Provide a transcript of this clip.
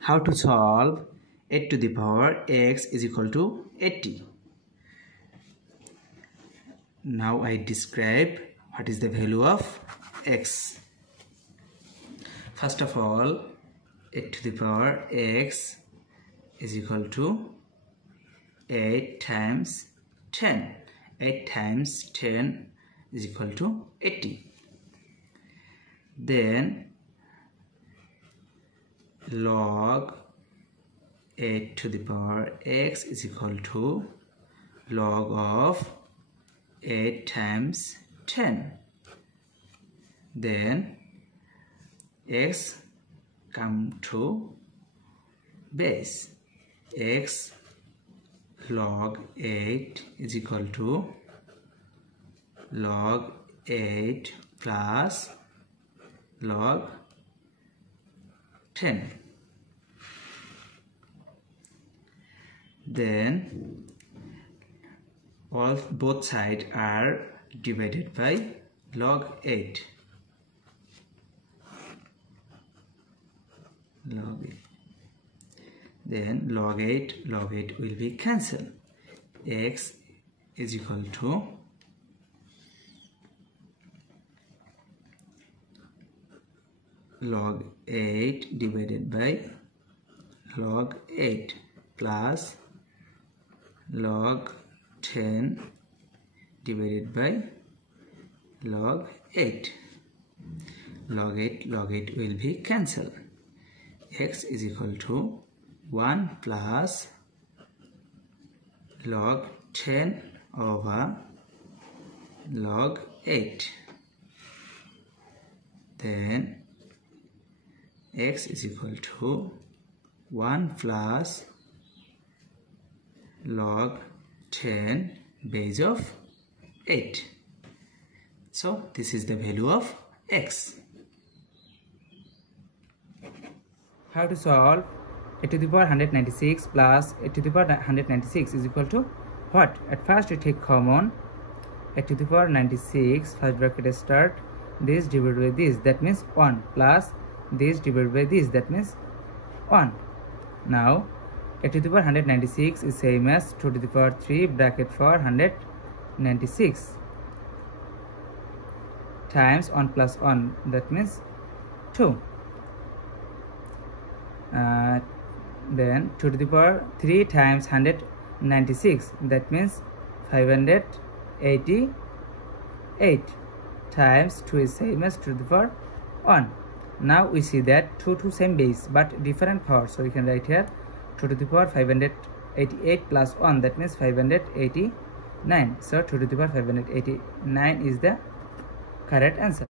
How to solve 8 to the power x is equal to 80. Now I describe what is the value of x. First of all, 8 to the power x is equal to 8 times 10. 8 times 10 is equal to 80. Then log 8 to the power x is equal to log of 8 times 10. Then x come to base. X log 8 is equal to log 8 plus log 10. Then both sides are divided by log 8. Then log 8 will be cancelled. X is equal to log 8 divided by log 8 plus log 10 divided by log 8. Log 8 will be cancelled. X is equal to 1 plus log 10 over log 8. Then x is equal to 1 plus log 10 base of 8. So this is the value of x. How to solve 8 to the power 196 plus 8 to the power 196 is equal to what? At first we take common 8 to the power 96, first bracket start, this divided by this, that means 1, plus this divided by this, that means 1. Now 8 to the power 196 is same as 2 to the power 3 bracket for 196 times 1 plus 1, that means 2. Then 2 to the power 3 times 196, that means 588 times 2 is same as 2 to the power 1. Now we see that 2 same base but different power, so we can write here 2 to the power 588 plus 1, that means 589. So 2 to the power 589 is the correct answer.